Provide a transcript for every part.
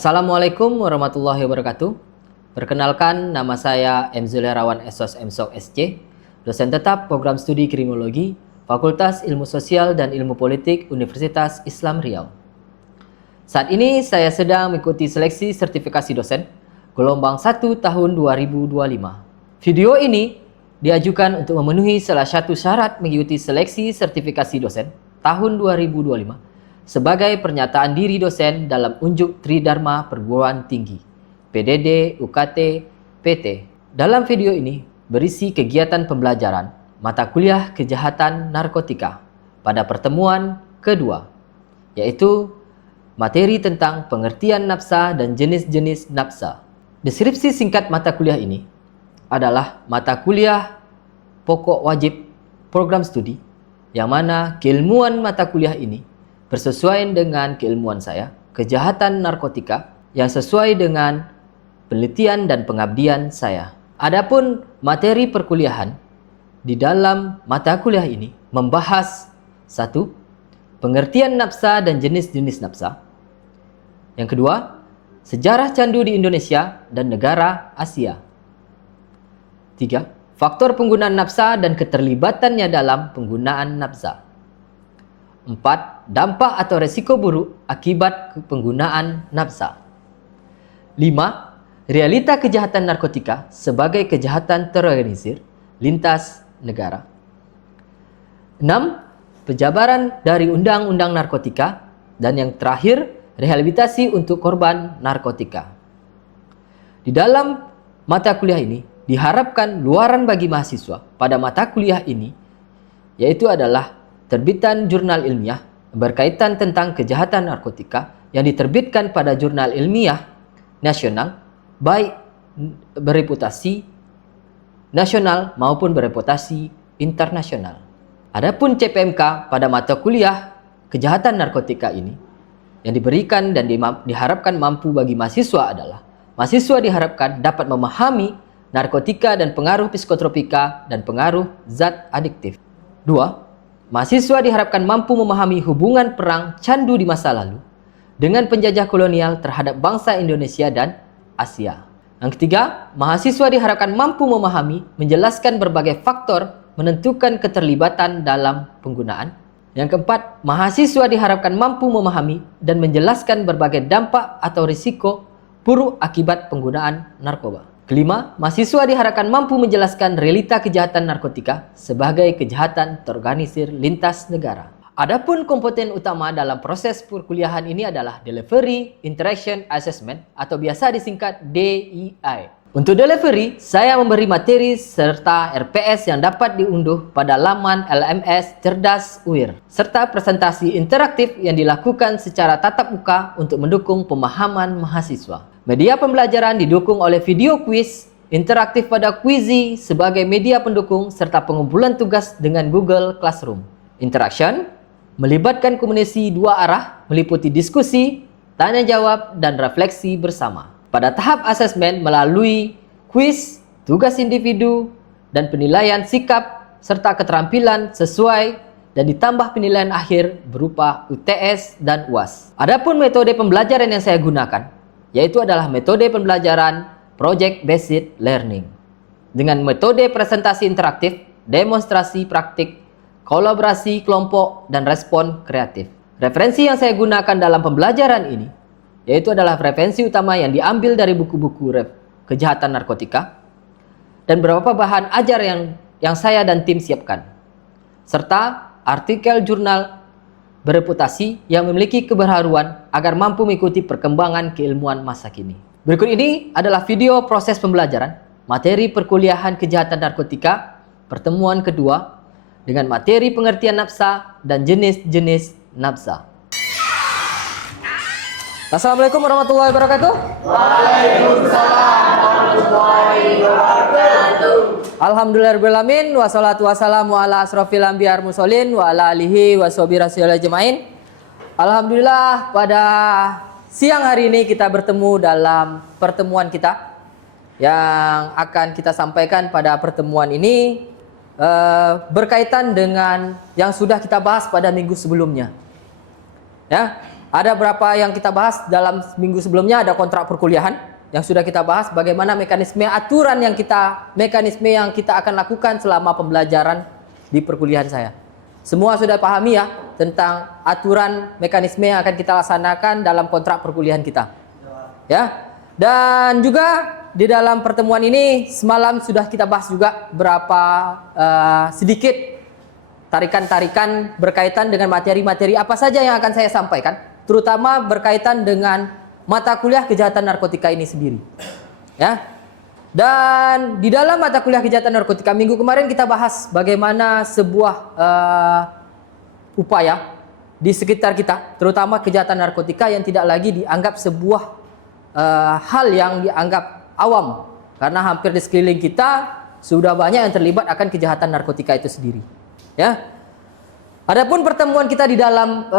Assalamualaikum warahmatullahi wabarakatuh. Perkenalkan, nama saya M. Zulerawan SOS MSOK SC, dosen tetap program studi kriminologi, Fakultas Ilmu Sosial dan Ilmu Politik Universitas Islam Riau. Saat ini saya sedang mengikuti seleksi sertifikasi dosen gelombang 1 tahun 2025. Video ini diajukan untuk memenuhi salah satu syarat mengikuti seleksi sertifikasi dosen tahun 2025 sebagai pernyataan diri dosen dalam unjuk Tridharma Perguruan Tinggi, PDD, UKT, PT. Dalam video ini berisi kegiatan pembelajaran mata kuliah kejahatan narkotika pada pertemuan kedua, yaitu materi tentang pengertian nafsa dan jenis-jenis nafsa. Deskripsi singkat mata kuliah ini adalah mata kuliah pokok wajib program studi, yang mana keilmuan mata kuliah ini bersesuaian dengan keilmuan saya, kejahatan narkotika, yang sesuai dengan penelitian dan pengabdian saya. Adapun materi perkuliahan di dalam mata kuliah ini membahas 1. Pengertian nafsa dan jenis-jenis nafsa. Yang kedua, sejarah candu di Indonesia dan negara Asia. 3. Faktor penggunaan nafsa dan keterlibatannya dalam penggunaan nafsa. 4. Dampak atau resiko buruk akibat penggunaan nafsa. 5. Realita kejahatan narkotika sebagai kejahatan terorganisir lintas negara. 6. Penjabaran dari undang-undang narkotika. Dan yang terakhir, rehabilitasi untuk korban narkotika. Di dalam mata kuliah ini diharapkan luaran bagi mahasiswa pada mata kuliah ini yaitu adalah terbitan jurnal ilmiah berkaitan tentang kejahatan narkotika yang diterbitkan pada jurnal ilmiah nasional, baik bereputasi nasional maupun bereputasi internasional. Adapun CPMK pada mata kuliah kejahatan narkotika ini yang diberikan dan diharapkan mampu bagi mahasiswa adalah mahasiswa diharapkan dapat memahami narkotika dan pengaruh psikotropika dan pengaruh zat adiktif. 2. Mahasiswa diharapkan mampu memahami hubungan perang candu di masa lalu dengan penjajah kolonial terhadap bangsa Indonesia dan Asia. Yang ketiga, mahasiswa diharapkan mampu memahami, menjelaskan berbagai faktor menentukan keterlibatan dalam penggunaan. Yang keempat, mahasiswa diharapkan mampu memahami dan menjelaskan berbagai dampak atau risiko buruk akibat penggunaan narkoba. Kelima, mahasiswa diharapkan mampu menjelaskan realita kejahatan narkotika sebagai kejahatan terorganisir lintas negara. Adapun kompeten utama dalam proses perkuliahan ini adalah Delivery Interaction Assessment atau biasa disingkat DII. Untuk delivery, saya memberi materi serta RPS yang dapat diunduh pada laman LMS Cerdas UIR, serta presentasi interaktif yang dilakukan secara tatap muka untuk mendukung pemahaman mahasiswa. Media pembelajaran didukung oleh video quiz interaktif pada Quizzy sebagai media pendukung serta pengumpulan tugas dengan Google Classroom. Interaction melibatkan komunikasi dua arah meliputi diskusi, tanya jawab, dan refleksi bersama. Pada tahap asesmen melalui quiz, tugas individu, dan penilaian sikap serta keterampilan sesuai dan ditambah penilaian akhir berupa UTS dan UAS. Adapun metode pembelajaran yang saya gunakan yaitu adalah metode pembelajaran Project Based Learning dengan metode presentasi interaktif, demonstrasi praktik, kolaborasi kelompok, dan respon kreatif. Referensi yang saya gunakan dalam pembelajaran ini yaitu adalah referensi utama yang diambil dari buku-buku kejahatan narkotika dan beberapa bahan ajar yang saya dan tim siapkan, serta artikel jurnal bereputasi yang memiliki keberharuan agar mampu mengikuti perkembangan keilmuan masa kini. Berikut ini adalah video proses pembelajaran materi perkuliahan kejahatan narkotika pertemuan kedua dengan materi pengertian nafsa dan jenis-jenis nafsa. Assalamualaikum warahmatullahi wabarakatuh. Waalaikumsalam warahmatullahi wabarakatuh. Alhamdulillahirrahmanirrahim. Wassalatu wassalamu ala asrofil anbiya mursalin wa ala alihi wa sahbihi ajmain. Alhamdulillah, pada siang hari ini kita bertemu dalam pertemuan kita yang akan kita sampaikan pada pertemuan ini berkaitan dengan yang sudah kita bahas pada minggu sebelumnya. Ya, Ada berapa yang kita bahas dalam minggu sebelumnya, ada kontrak perkuliahan yang sudah kita bahas, bagaimana mekanisme mekanisme yang kita akan lakukan selama pembelajaran di perkuliahan saya. Semua sudah pahami ya tentang aturan mekanisme yang akan kita laksanakan dalam kontrak perkuliahan kita. Ya. Dan juga di dalam pertemuan ini semalam sudah kita bahas juga berapa sedikit tarikan-tarikan berkaitan dengan materi-materi apa saja yang akan saya sampaikan, terutama berkaitan dengan mata kuliah kejahatan narkotika ini sendiri. Ya. Dan di dalam mata kuliah kejahatan narkotika minggu kemarin kita bahas bagaimana sebuah upaya di sekitar kita, terutama kejahatan narkotika yang tidak lagi dianggap sebuah hal yang dianggap awam, karena hampir di sekeliling kita sudah banyak yang terlibat akan kejahatan narkotika itu sendiri. Ya. Adapun pertemuan kita di dalam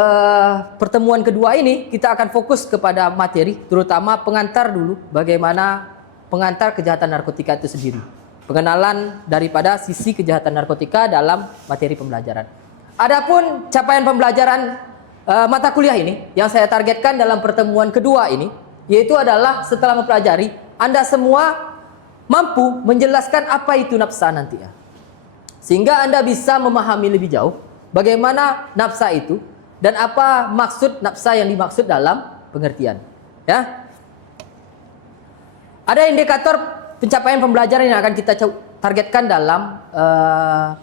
pertemuan kedua ini, kita akan fokus kepada materi, terutama pengantar dulu, bagaimana pengantar kejahatan narkotika itu sendiri. Pengenalan daripada sisi kejahatan narkotika dalam materi pembelajaran. Adapun capaian pembelajaran mata kuliah ini, yang saya targetkan dalam pertemuan kedua ini, yaitu adalah setelah mempelajari, Anda semua mampu menjelaskan apa itu nafsa nanti ya. Sehingga Anda bisa memahami lebih jauh bagaimana nafsa itu dan apa maksud nafsa yang dimaksud dalam pengertian. Ya. Ada indikator pencapaian pembelajaran yang akan kita targetkan dalam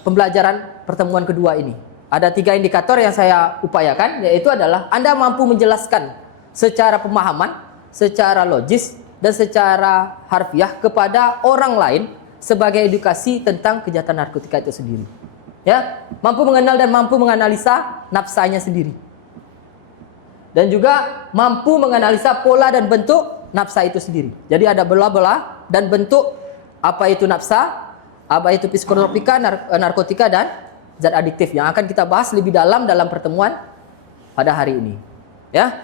pembelajaran pertemuan kedua ini. Ada 3 indikator yang saya upayakan, yaitu adalah Anda mampu menjelaskan secara pemahaman, secara logis, dan secara harfiah kepada orang lain sebagai edukasi tentang kejahatan narkotika itu sendiri. Ya, mampu mengenal dan mampu menganalisa nafsanya sendiri. Dan juga mampu menganalisa pola dan bentuk nafsa itu sendiri. Jadi ada bola-bola dan bentuk apa itu nafsa, apa itu psikotropika, narkotika, dan zat adiktif yang akan kita bahas lebih dalam pertemuan pada hari ini. Ya.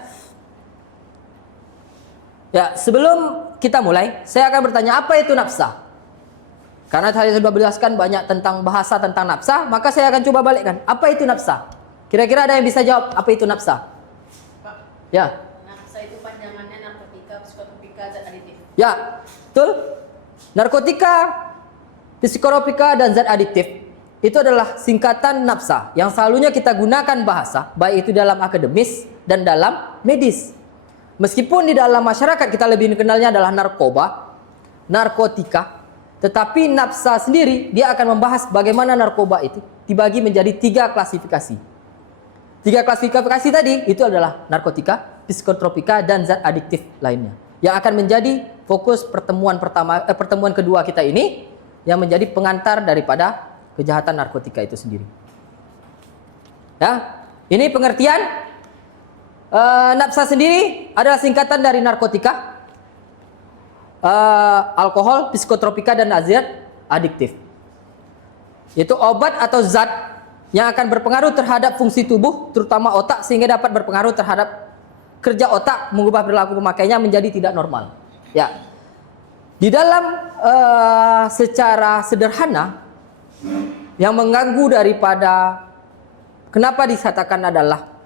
Ya, sebelum kita mulai, saya akan bertanya apa itu nafsa. Karena saya sudah menjelaskan banyak tentang bahasa tentang nafsa, maka saya akan coba balikkan. Apa itu nafsa? Kira-kira ada yang bisa jawab apa itu nafsa? Pak, Ya. nafsa itu panjangannya narkotika, psikotropika, zat adiktif. Ya, betul. Narkotika, psikotropika, dan zat adiktif itu adalah singkatan nafsa yang selalunya kita gunakan bahasa, baik itu dalam akademis dan dalam medis. Meskipun di dalam masyarakat kita lebih kenalnya adalah narkoba, narkotika, tetapi nafsa sendiri dia akan membahas bagaimana narkoba itu dibagi menjadi 3 klasifikasi. 3 klasifikasi tadi itu adalah narkotika, psikotropika, dan zat adiktif lainnya. Yang akan menjadi fokus pertemuan kedua kita ini, yang menjadi pengantar daripada kejahatan narkotika itu sendiri. Ya, ini pengertian nafsa sendiri adalah singkatan dari narkotika, alkohol, psikotropika, dan zat adiktif. Itu obat atau zat yang akan berpengaruh terhadap fungsi tubuh, terutama otak, sehingga dapat berpengaruh terhadap kerja otak, mengubah perilaku pemakainya menjadi tidak normal. Ya, di dalam secara sederhana, yang mengganggu daripada kenapa dikatakan adalah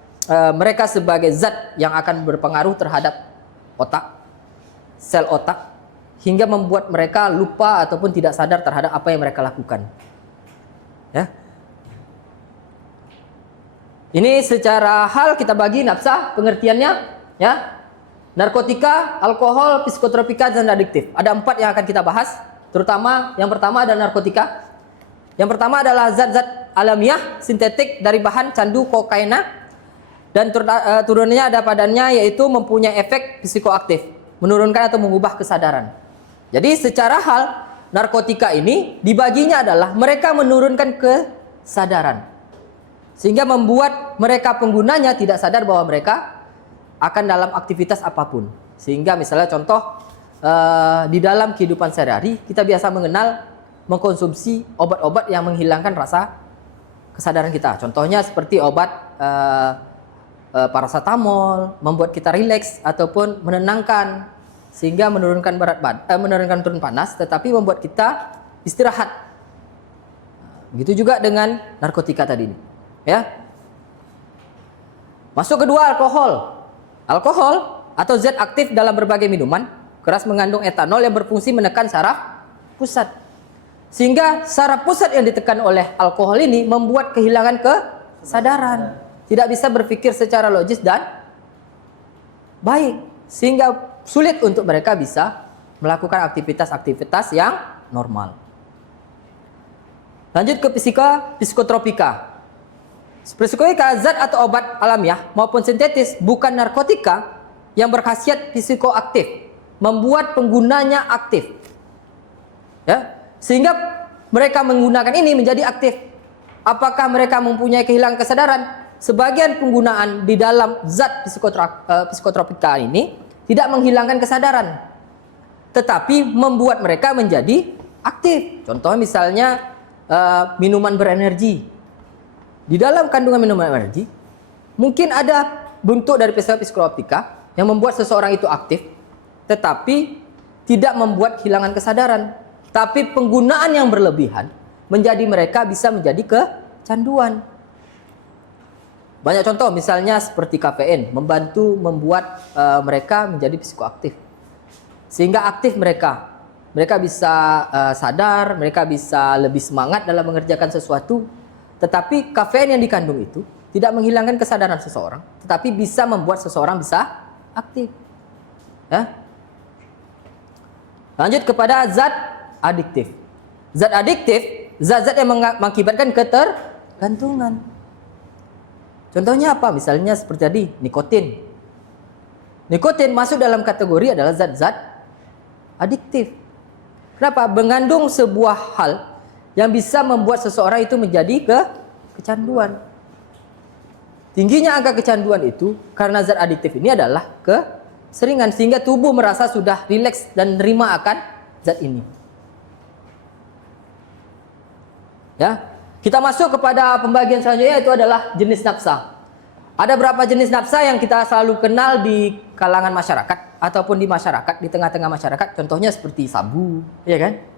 mereka sebagai zat yang akan berpengaruh terhadap otak, sel otak, hingga membuat mereka lupa ataupun tidak sadar terhadap apa yang mereka lakukan. Ya. Ini secara hal kita bagi nafsa pengertiannya, ya. Narkotika, alkohol, psikotropika, dan adiktif. Ada 4 yang akan kita bahas, terutama yang pertama adalah narkotika. Yang pertama adalah zat-zat alamiah sintetik dari bahan candu kokaina, dan turunannya ada padannya, yaitu mempunyai efek psikoaktif, menurunkan atau mengubah kesadaran. Jadi secara hal narkotika ini dibaginya adalah mereka menurunkan kesadaran, sehingga membuat mereka penggunanya tidak sadar bahwa mereka akan dalam aktivitas apapun. Sehingga misalnya contoh di dalam kehidupan sehari-hari kita biasa mengkonsumsi obat-obat yang menghilangkan rasa kesadaran kita. Contohnya seperti obat paracetamol, membuat kita rileks ataupun menenangkan, sehingga menurunkan menurunkan turun panas, tetapi membuat kita istirahat. Begitu juga dengan narkotika tadi ini. Ya. Masuk kedua, alkohol. Alkohol atau zat aktif dalam berbagai minuman keras mengandung etanol yang berfungsi menekan saraf pusat. Sehingga saraf pusat yang ditekan oleh alkohol ini membuat kehilangan kesadaran. Tidak bisa berpikir secara logis dan baik. Sehingga sulit untuk mereka bisa melakukan aktivitas-aktivitas yang normal. Lanjut ke psikotropika. Psikotropika zat atau obat alamiah maupun sintetis bukan narkotika yang berkhasiat psikoaktif, membuat penggunanya aktif. Ya, sehingga mereka menggunakan ini menjadi aktif. Apakah mereka mempunyai kehilangan kesadaran? Sebagian penggunaan di dalam zat psikotropika ini tidak menghilangkan kesadaran, tetapi membuat mereka menjadi aktif. Contohnya misalnya minuman berenergi. Di dalam kandungan minuman energi mungkin ada bentuk dari psikotropika yang membuat seseorang itu aktif, tetapi tidak membuat kehilangan kesadaran. Tapi penggunaan yang berlebihan menjadi mereka bisa menjadi kecanduan. Banyak contoh, misalnya seperti kafein membantu membuat mereka menjadi psikoaktif, sehingga aktif mereka bisa sadar, mereka bisa lebih semangat dalam mengerjakan sesuatu. Tetapi kafein yang dikandung itu tidak menghilangkan kesadaran seseorang, tetapi bisa membuat seseorang bisa aktif. Ya. Lanjut kepada zat adiktif. Zat adiktif, zat-zat yang mengakibatkan ketergantungan. Contohnya apa? Misalnya seperti tadi, nikotin. Nikotin masuk dalam kategori adalah zat-zat adiktif. Kenapa? Mengandung sebuah hal yang bisa membuat seseorang itu menjadi kecanduan. Tingginya angka kecanduan itu karena zat adiktif ini adalah keseringan, sehingga tubuh merasa sudah rileks dan menerima akan zat ini. Ya, kita masuk kepada pembagian selanjutnya, yaitu adalah jenis nafsa. Ada berapa jenis nafsa yang kita selalu kenal di kalangan masyarakat ataupun di masyarakat, di tengah-tengah masyarakat. Contohnya seperti sabu, ya kan?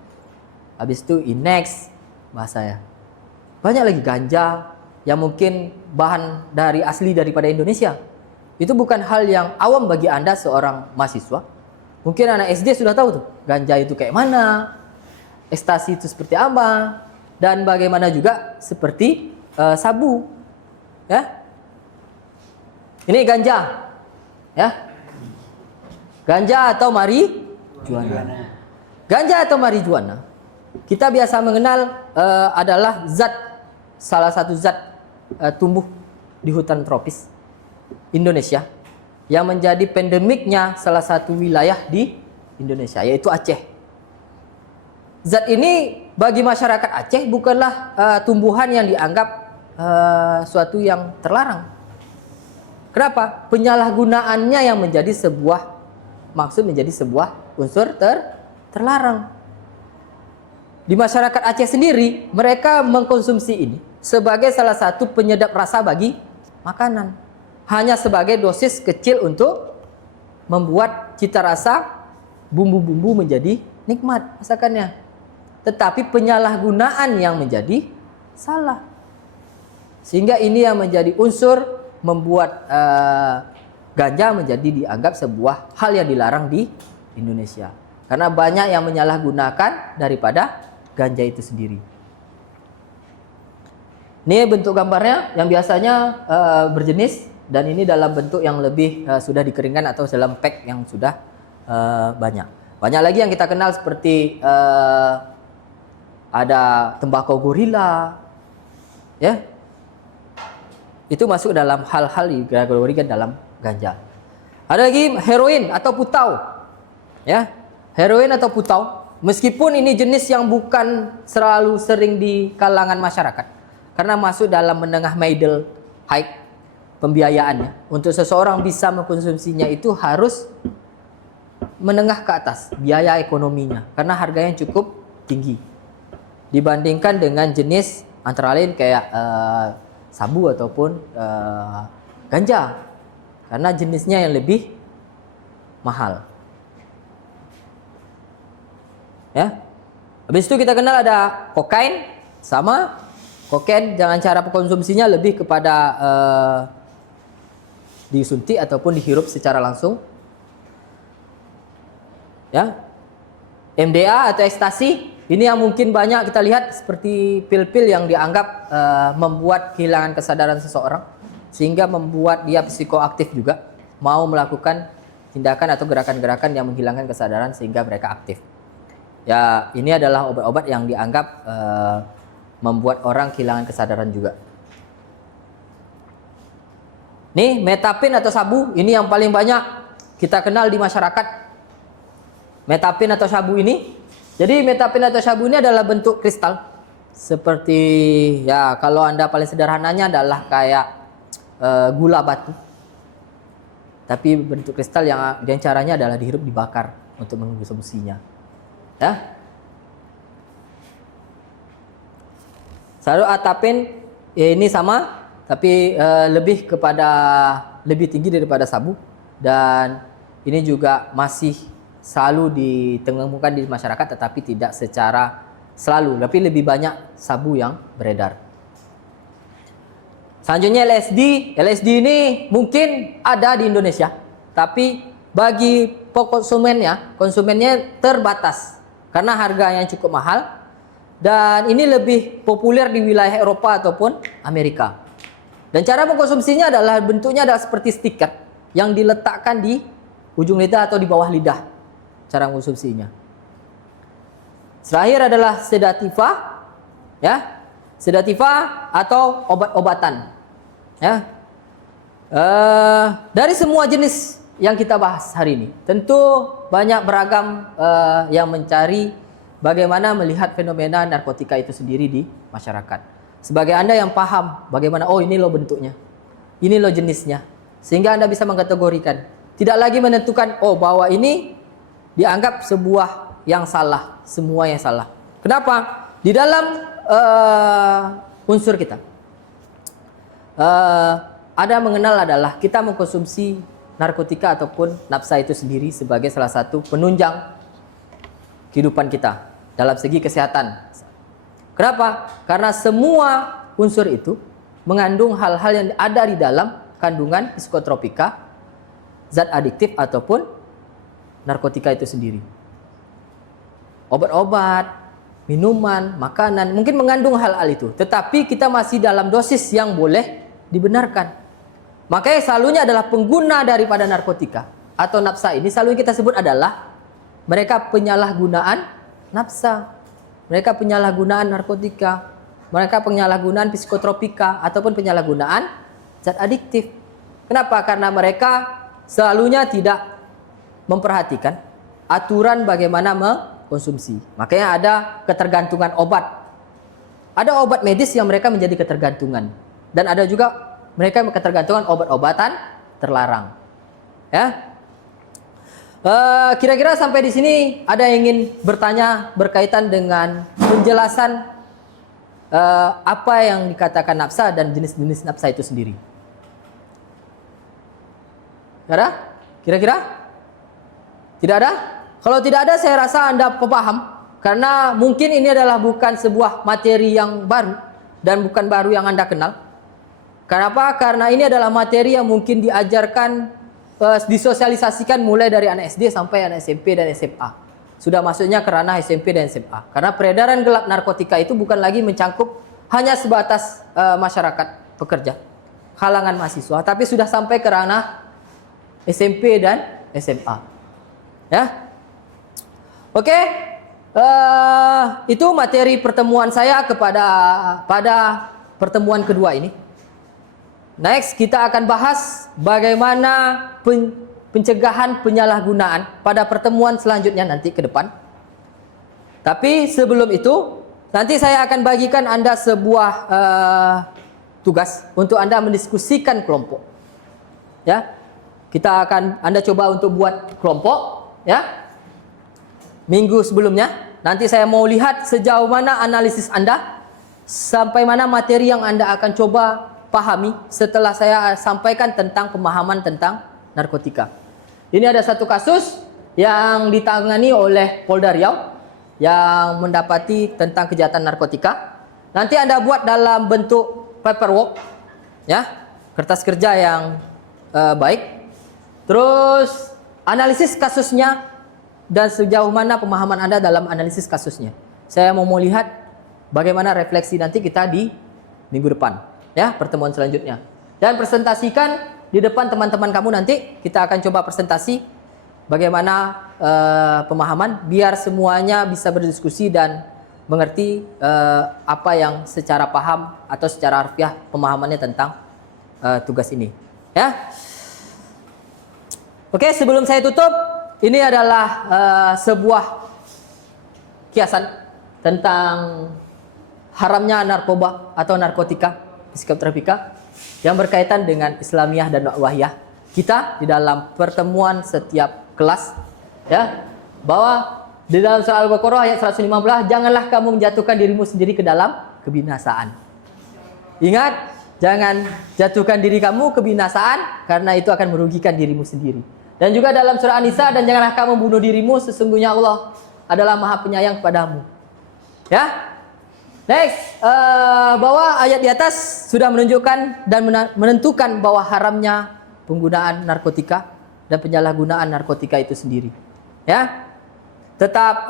Habis itu inex, bahasanya. Banyak lagi ganja yang mungkin bahan dari asli daripada Indonesia. Itu bukan hal yang awam bagi Anda seorang mahasiswa. Mungkin anak SD sudah tahu tuh, ganja itu kayak mana, ekstasi itu seperti apa, dan bagaimana juga seperti sabu. Ya. Ini ganja. Ya. Ganja atau marijuana. Ganja atau marijuana kita biasa mengenal adalah salah satu zat tumbuh di hutan tropis Indonesia yang menjadi pendemiknya salah satu wilayah di Indonesia, yaitu Aceh. Zat ini bagi masyarakat Aceh bukanlah tumbuhan yang dianggap suatu yang terlarang. Kenapa? Penyalahgunaannya yang menjadi sebuah unsur terlarang. Di masyarakat Aceh sendiri, mereka mengkonsumsi ini sebagai salah satu penyedap rasa bagi makanan. Hanya sebagai dosis kecil untuk membuat cita rasa bumbu-bumbu menjadi nikmat masakannya. Tetapi penyalahgunaan yang menjadi salah. Sehingga ini yang menjadi unsur membuat ganja menjadi dianggap sebuah hal yang dilarang di Indonesia. Karena banyak yang menyalahgunakan daripada ganja itu sendiri. Ini bentuk gambarnya yang biasanya berjenis, dan ini dalam bentuk yang lebih sudah dikeringkan atau dalam pack yang sudah banyak. Banyak lagi yang kita kenal seperti ada tembakau gorila, ya. Itu masuk dalam hal-hal dikategorikan dalam ganja. Ada lagi heroin atau putau, ya. Heroin atau putau, meskipun ini jenis yang bukan selalu sering di kalangan masyarakat, karena masuk dalam menengah middle high pembiayaannya. Untuk seseorang bisa mengkonsumsinya itu harus menengah ke atas biaya ekonominya, karena harganya cukup tinggi dibandingkan dengan jenis antara lain kayak sabu ataupun ganja, karena jenisnya yang lebih mahal. Ya. Habis itu kita kenal ada kokain. Sama kokain, jangan cara konsumsinya lebih kepada disuntik ataupun dihirup secara langsung. Ya. MDA atau ekstasi, ini yang mungkin banyak kita lihat seperti pil-pil yang dianggap membuat kehilangan kesadaran seseorang sehingga membuat dia psikoaktif juga, mau melakukan tindakan atau gerakan-gerakan yang menghilangkan kesadaran sehingga mereka aktif. Ya, ini adalah obat-obat yang dianggap membuat orang kehilangan kesadaran juga. Nih, metapin atau sabu, ini yang paling banyak kita kenal di masyarakat. Metapin atau sabu ini. Jadi metapin atau sabu ini adalah bentuk kristal. Seperti ya kalau Anda paling sederhananya adalah kayak gula batu. Tapi bentuk kristal yang caranya adalah dihirup dibakar untuk mengkonsumsinya. Ya. Saru atapin ya ini sama tapi lebih tinggi daripada sabu dan ini juga masih selalu ditemukan di masyarakat tetapi tidak secara selalu, tapi lebih banyak sabu yang beredar. Selanjutnya LSD. LSD ini mungkin ada di Indonesia, tapi bagi konsumennya terbatas karena harga yang cukup mahal dan ini lebih populer di wilayah Eropa ataupun Amerika. Dan cara mengkonsumsinya adalah bentuknya adalah seperti stiker yang diletakkan di ujung lidah atau di bawah lidah. Cara mengkonsumsinya. Terakhir adalah sedativa, ya, sedativa atau obat-obatan, ya. Dari semua jenis yang kita bahas hari ini, tentu banyak beragam yang mencari bagaimana melihat fenomena narkotika itu sendiri di masyarakat. Sebagai Anda yang paham bagaimana, oh ini loh bentuknya, ini loh jenisnya, sehingga Anda bisa mengkategorikan. Tidak lagi menentukan, oh bahwa ini dianggap sebuah yang salah, semua yang salah. Kenapa? Di dalam unsur kita ada mengenal adalah kita mengkonsumsi narkotika ataupun nafsa itu sendiri sebagai salah satu penunjang kehidupan kita dalam segi kesehatan. Kenapa? Karena semua unsur itu mengandung hal-hal yang ada di dalam kandungan psikotropika, zat adiktif ataupun narkotika itu sendiri. Obat-obat, minuman, makanan mungkin mengandung hal-hal itu, tetapi kita masih dalam dosis yang boleh dibenarkan. Makanya selalunya adalah pengguna daripada narkotika atau nafsa ini selalu kita sebut adalah mereka penyalahgunaan nafsa, mereka penyalahgunaan narkotika, mereka penyalahgunaan psikotropika ataupun penyalahgunaan zat adiktif. Kenapa? Karena mereka selalunya tidak memperhatikan aturan bagaimana mengkonsumsi. Makanya ada ketergantungan obat. Ada obat medis yang mereka menjadi ketergantungan. Dan ada juga mereka ketergantungan obat-obatan terlarang. Ya. Kira-kira sampai di sini ada yang ingin bertanya berkaitan dengan penjelasan apa yang dikatakan nafsa dan jenis-jenis nafsa itu sendiri. Ada? Kira-kira? Tidak ada? Kalau tidak ada saya rasa Anda paham karena mungkin ini adalah bukan sebuah materi yang baru dan bukan baru yang Anda kenal. Kenapa? Karena ini adalah materi yang mungkin diajarkan disosialisasikan mulai dari anak SD sampai anak SMP dan SMA. Sudah masuknya ke ranah SMP dan SMA. Karena peredaran gelap narkotika itu bukan lagi mencangkup hanya sebatas masyarakat pekerja, kalangan mahasiswa, tapi sudah sampai ke ranah SMP dan SMA. Ya, oke, itu materi pertemuan saya pada pertemuan kedua ini. Next kita akan bahas bagaimana pencegahan penyalahgunaan pada pertemuan selanjutnya nanti ke depan. Tapi sebelum itu, nanti saya akan bagikan Anda sebuah tugas untuk Anda mendiskusikan kelompok. Ya, Anda coba untuk buat kelompok. Ya, minggu sebelumnya nanti saya mau lihat sejauh mana analisis Anda, sampai mana materi yang Anda akan coba pahami setelah saya sampaikan tentang pemahaman tentang narkotika. Ini ada satu kasus yang ditangani oleh Polda Riau yang mendapati tentang kejahatan narkotika. Nanti Anda buat dalam bentuk paperwork, ya, kertas kerja yang baik. Terus analisis kasusnya dan sejauh mana pemahaman Anda dalam analisis kasusnya. Saya mau lihat bagaimana refleksi nanti kita di minggu depan, ya, pertemuan selanjutnya. Dan presentasikan di depan teman-teman kamu nanti. Kita akan coba presentasi bagaimana pemahaman biar semuanya bisa berdiskusi dan mengerti apa yang secara paham atau secara harfiah pemahamannya tentang tugas ini, ya. Oke, sebelum saya tutup, ini adalah sebuah kiasan tentang haramnya narkoba atau narkotika, psikotropika yang berkaitan dengan Islamiyah dan dakwahiyah kita di dalam pertemuan setiap kelas, ya, bahwa di dalam surah Al-Baqarah ayat 115, janganlah kamu menjatuhkan dirimu sendiri ke dalam kebinasaan. Ingat, jangan jatuhkan diri kamu kebinasaan karena itu akan merugikan dirimu sendiri. Dan juga dalam surah An-Nisa, dan janganlah kamu bunuh dirimu, sesungguhnya Allah adalah Maha Penyayang padamu. Ya. Next, bahwa ayat di atas sudah menunjukkan dan menentukan bahwa haramnya penggunaan narkotika dan penyalahgunaan narkotika itu sendiri. Ya. Tetap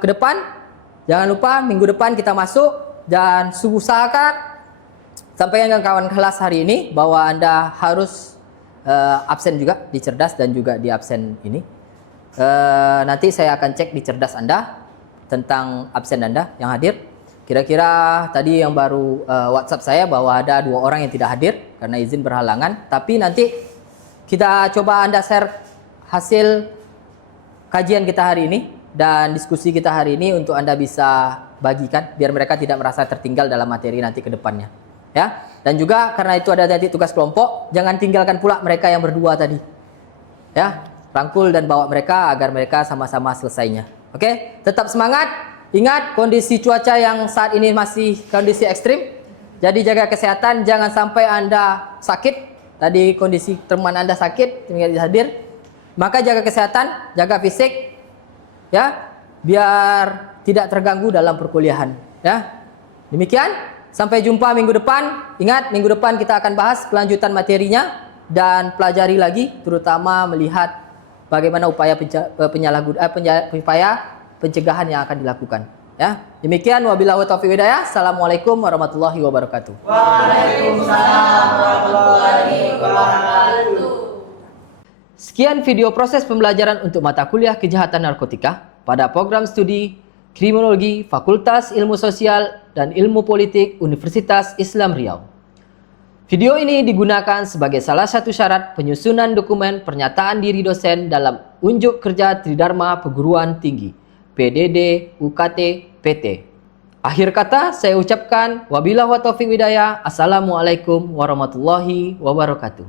ke depan, jangan lupa minggu depan kita masuk dan usahakan sampaikan ke kawan kelas hari ini bahwa Anda harus absen juga di cerdas dan juga di absen ini. Nanti saya akan cek di cerdas Anda tentang absen Anda yang hadir. Kira-kira tadi yang baru WhatsApp saya bahwa ada 2 orang yang tidak hadir karena izin berhalangan. Tapi nanti kita coba Anda share hasil kajian kita hari ini dan diskusi kita hari ini untuk Anda bisa bagikan biar mereka tidak merasa tertinggal dalam materi nanti ke depannya. Ya. Dan juga karena itu ada nanti tugas kelompok, jangan tinggalkan pula mereka yang berdua tadi. Ya, rangkul dan bawa mereka agar mereka sama-sama selesainya. Oke, tetap semangat. Ingat kondisi cuaca yang saat ini masih kondisi ekstrim. Jadi jaga kesehatan, jangan sampai Anda sakit. Tadi kondisi teman Anda sakit, tidak hadir. Maka jaga kesehatan, jaga fisik, ya, biar tidak terganggu dalam perkuliahan. Ya, demikian. Sampai jumpa minggu depan. Ingat, minggu depan kita akan bahas kelanjutan materinya dan pelajari lagi, terutama melihat bagaimana upaya pencegahan yang akan dilakukan. Ya, demikian. Wabillahi taufiq hidayah. Assalamualaikum warahmatullahi wabarakatuh. Waalaikumsalam warahmatullahi wabarakatuh. Sekian video proses pembelajaran untuk mata kuliah kejahatan narkotika pada program studi Kriminologi Fakultas Ilmu Sosial dan Ilmu Politik Universitas Islam Riau. Video ini digunakan sebagai salah satu syarat penyusunan dokumen pernyataan diri dosen dalam unjuk kerja Tridharma Perguruan Tinggi PDD UKT PT. Akhir kata saya ucapkan wabillahi taufiq hidayah. Assalamualaikum warahmatullahi wabarakatuh.